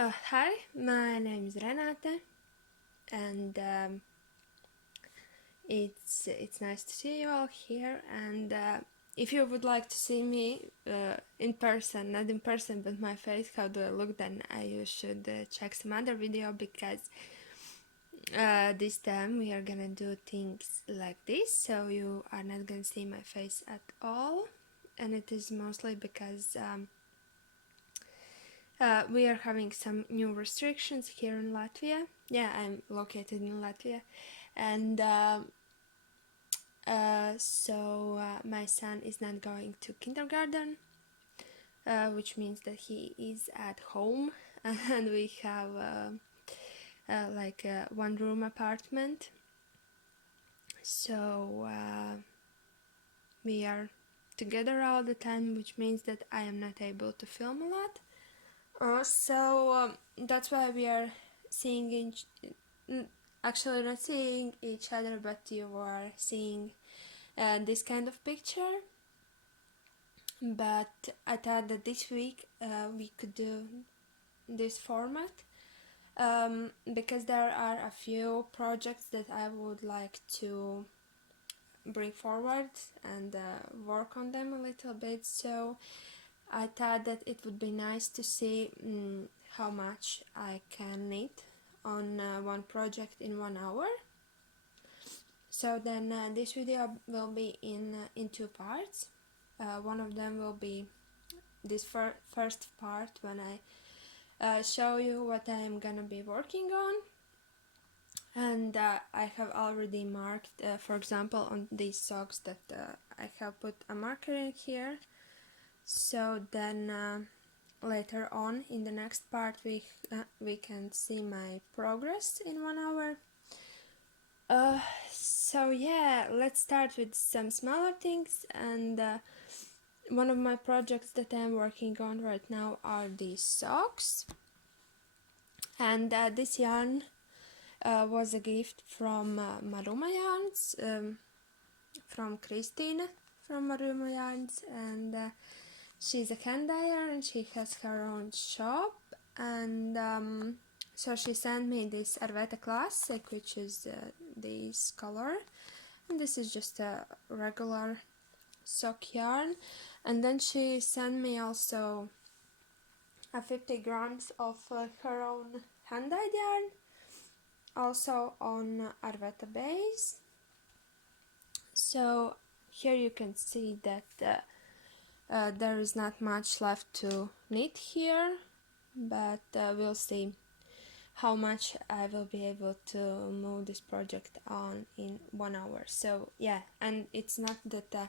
Hi, my name is Renate, and it's nice to see you all here. And if you would like to see me in person, not in person, but my face, how do I look? Then you should check some other video because this time we are gonna do things like this, so you are not gonna see my face at all, and it is mostly because. We are having some new restrictions here in Latvia. Yeah, I'm located in Latvia, and my son is not going to kindergarten, which means that he is at home, and we have like a one-room apartment. So we are together all the time, which means that I am not able to film a lot. That's why we are seeing actually not seeing each other, but you are seeing this kind of picture. But I thought that this week we could do this format because there are a few projects that I would like to bring forward and work on them a little bit. So I thought that it would be nice to see how much I can knit on one project in 1 hour. So then this video will be in two parts. One of them will be this first part when I show you what I am gonna be working on. And I have already marked, for example, on these socks that I have put a marker in here. So then later on in the next part we can see my progress in 1 hour. So yeah, let's start with some smaller things, and one of my projects that I'm working on right now are these socks, and this yarn was a gift from Maruma Yarns, from Christine from Maruma Yarns, and she's a hand dyer and she has her own shop, and so she sent me this Arwetta Classic, which is this color, and this is just a regular sock yarn, and then she sent me also 50 grams of her own hand dyed yarn, also on Arwetta base. So here you can see that there is not much left to knit here, but we'll see how much I will be able to move this project on in 1 hour. So yeah, and it's not that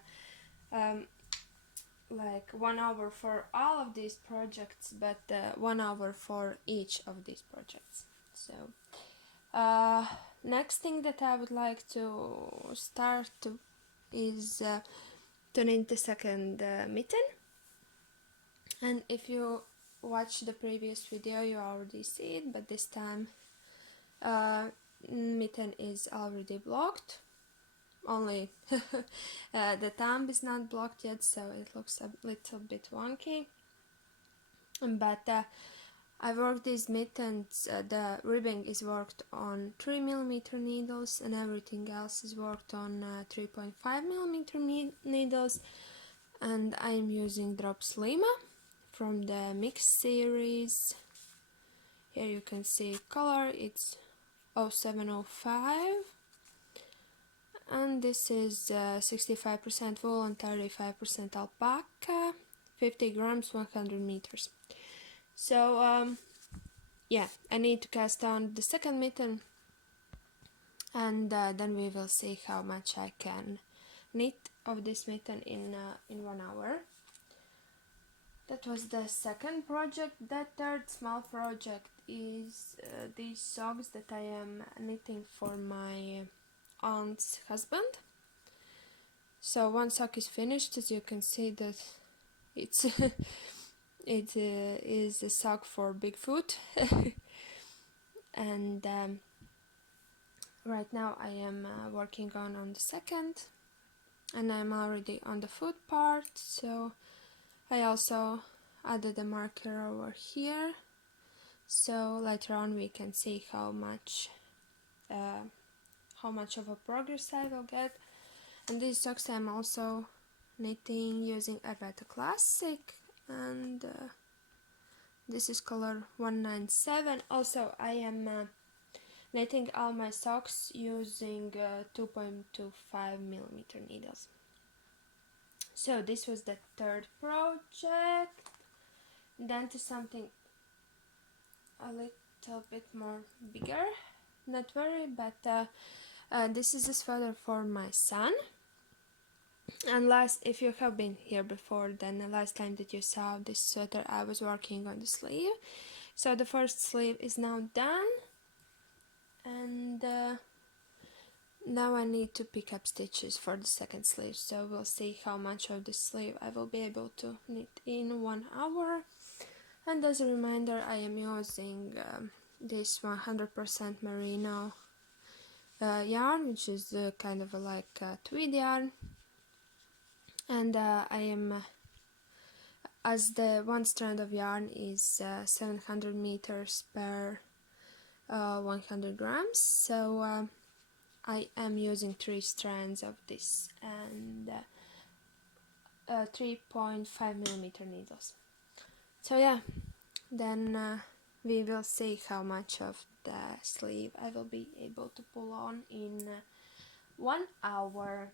like 1 hour for all of these projects, but 1 hour for each of these projects. So next thing that I would like to start is to knit the second mitten. And if you watch the previous video you already see it, but this time mitten is already blocked. Only the thumb is not blocked yet, so it looks a little bit wonky. But I worked these mittens, the ribbing is worked on 3mm needles and everything else is worked on 3.5mm needles, and I am using Drops Lima from the Mix series. Here you can see color, it's 0705, and this is 65% wool and 35% alpaca, 50 grams, 100 meters. So yeah, I need to cast on the second mitten, and then we will see how much I can knit of this mitten in 1 hour. That was the second project. The third small project is these socks that I am knitting for my aunt's husband. So one sock is finished, as you can see that it's it is a sock for Bigfoot. And right now I am working on the second, and I'm already on the foot part, so I also added a marker over here so later on we can see how much of a progress I will get. And these socks I'm also knitting using Arwetta Classic, and this is color 197. Also I am knitting all my socks using 2.25 millimeter needles. So this was the third project. Then to something a little bit more bigger, not very, but this is a sweater for my son. And if you have been here before, then the last time that you saw this sweater I was working on the sleeve. So the first sleeve is now done, and now I need to pick up stitches for the second sleeve, so we'll see how much of the sleeve I will be able to knit in 1 hour. And as a reminder, I am using this 100% merino yarn, which is kind of like a tweed yarn, and I am as the one strand of yarn is 700 meters per 100 grams, so I am using 3 strands of this and 3.5 millimeter needles. So yeah, then we will see how much of the sleeve I will be able to pull on in 1 hour.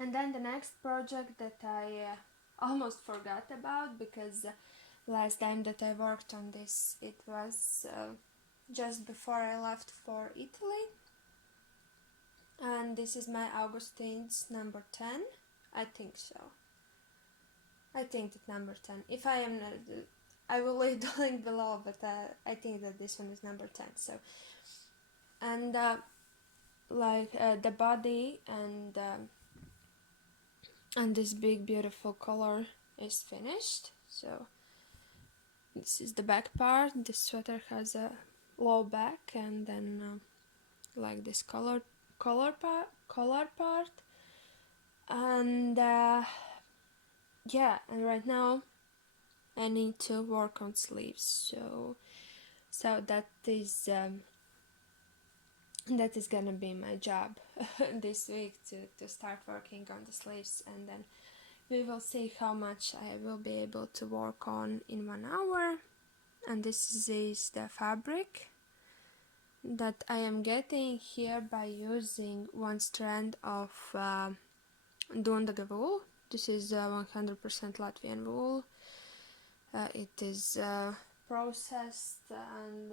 And then the next project that I almost forgot about, because last time that I worked on this it was just before I left for Italy, and this is my Augustine's number 10. I think so. I think that number 10. If I am not, I will leave the link below, but I think that this one is number 10. So, and the body and this big beautiful collar is finished. So this is the back part. The sweater has a low back, and then like this collar part, and yeah, and right now I need to work on sleeves, so that is gonna be my job this week, to start working on the sleeves, and then we will see how much I will be able to work on in 1 hour. And this is the fabric that I am getting here by using 1 strand of Dundaga wool. This is 100% Latvian wool. It is processed and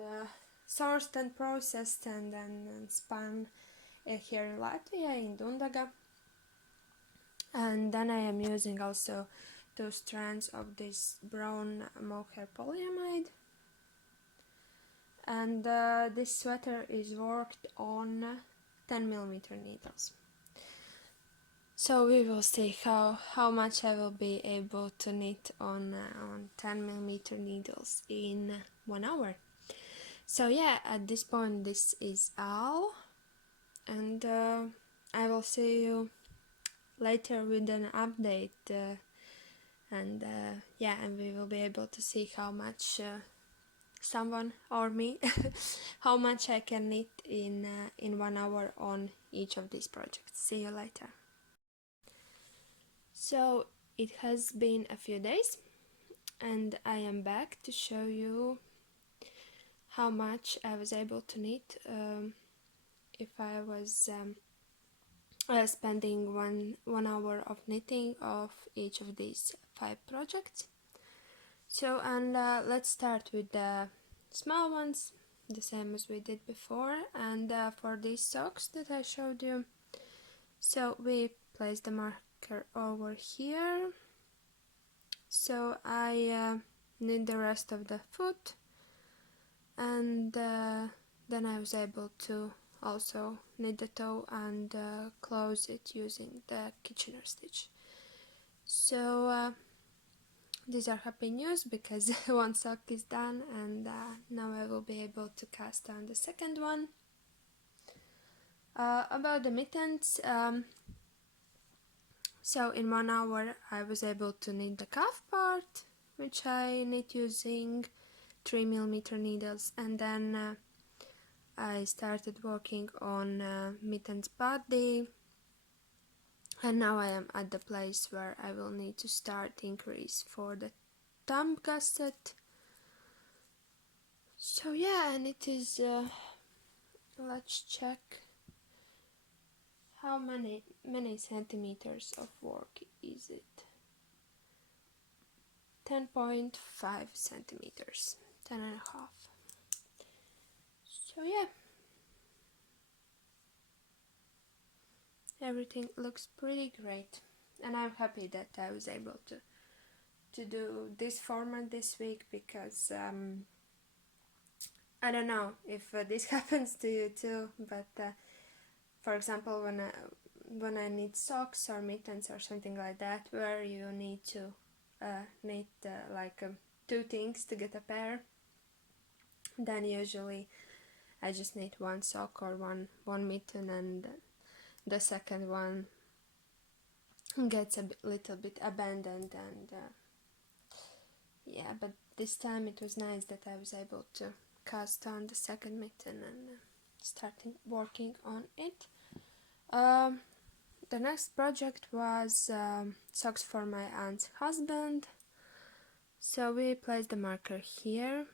sourced and processed and then spun here in Latvia, in Dundaga. And then I am using also 2 strands of this brown mohair polyamide. And this sweater is worked on 10 millimeter needles. So we will see how much I will be able to knit on 10 millimeter needles in 1 hour. So yeah, at this point this is all, and I will see you later with an update, and yeah, and we will be able to see how much someone or me how much I can knit in 1 hour on each of these projects. See you later. So it has been a few days, and I am back to show you how much I was able to knit if I was spending one hour of knitting of each of these 5 projects. So, and let's start with the small ones, the same as we did before. And for these socks that I showed you, so we place the marker over here. So I knit the rest of the foot, and then I was able to also knit the toe and close it using the Kitchener stitch. So these are happy news, because one sock is done, and now I will be able to cast on the second one. About the mittens, so in 1 hour I was able to knit the cuff part, which I knit using 3mm needles, and then I started working on Mittens body, and now I am at the place where I will need to start increase for the thumb gusset. So yeah, and it is let's check how many centimeters of work is it. 10.5 centimeters, 10.5. So yeah, everything looks pretty great, and I'm happy that I was able to do this format this week, because I don't know if this happens to you too, but for example, when I need socks or mittens or something like that, where you need to need like 2 things to get a pair, then usually I just need 1 sock or one mitten, and the second one gets a little bit abandoned, and yeah, but this time it was nice that I was able to cast on the second mitten and starting working on it. The next project was socks for my aunt's husband. So we placed the marker here,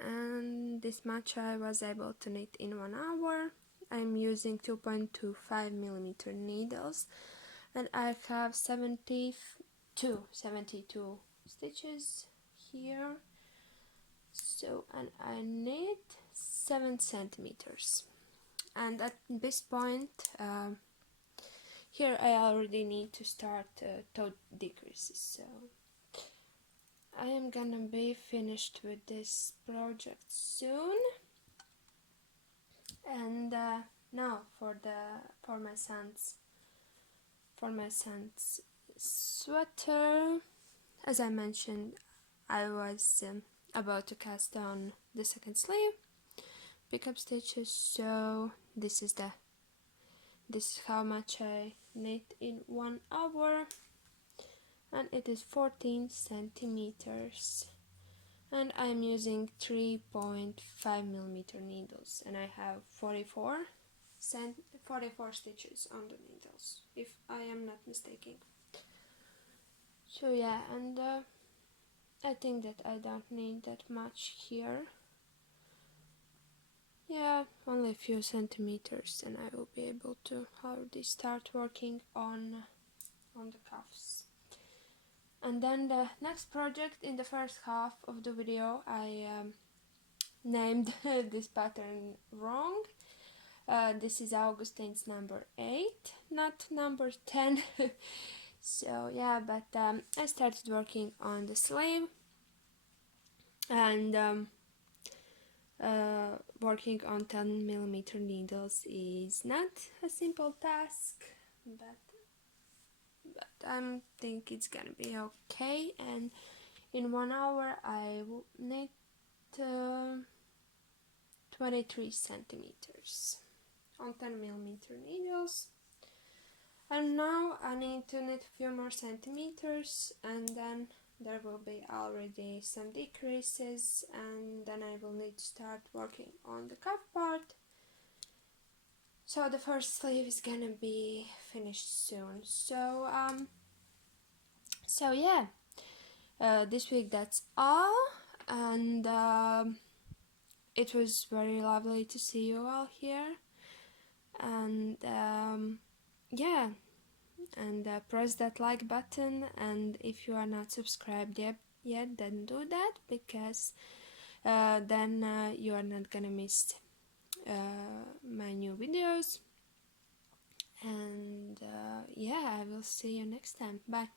and this much I was able to knit in 1 hour. I'm using 2.25mm needles, and I have 72 stitches here. So, and I knit 7 centimeters, and at this point here I already need to start toe decreases, so I am gonna be finished with this project soon. And now for my son's sweater, as I mentioned, I was about to cast on the second sleeve, pick up stitches, so this is how much I knit in 1 hour, and it is 14 centimeters, and I'm using 3.5mm needles, and I have 44 stitches on the needles, if I am not mistaken. So yeah, and I think that I don't need that much here. Yeah, only a few centimeters, and I will be able to already start working on the cuffs. And then the next project, in the first half of the video I named this pattern wrong. This is Augustine's number 8, not number 10. So yeah, but I started working on the sleeve, and working on 10mm needles is not a simple task, but I think it's gonna be okay. And in 1 hour I will knit 23 centimeters on 10mm needles, and now I need to knit a few more centimeters, and then there will be already some decreases, and then I will need to start working on the cuff part. So the first sleeve is gonna be finished soon. So yeah, this week that's all, and it was very lovely to see you all here, and yeah, and press that like button, and if you are not subscribed yet, then do that, because then you are not gonna miss my new videos. And yeah, I will see you next time. Bye.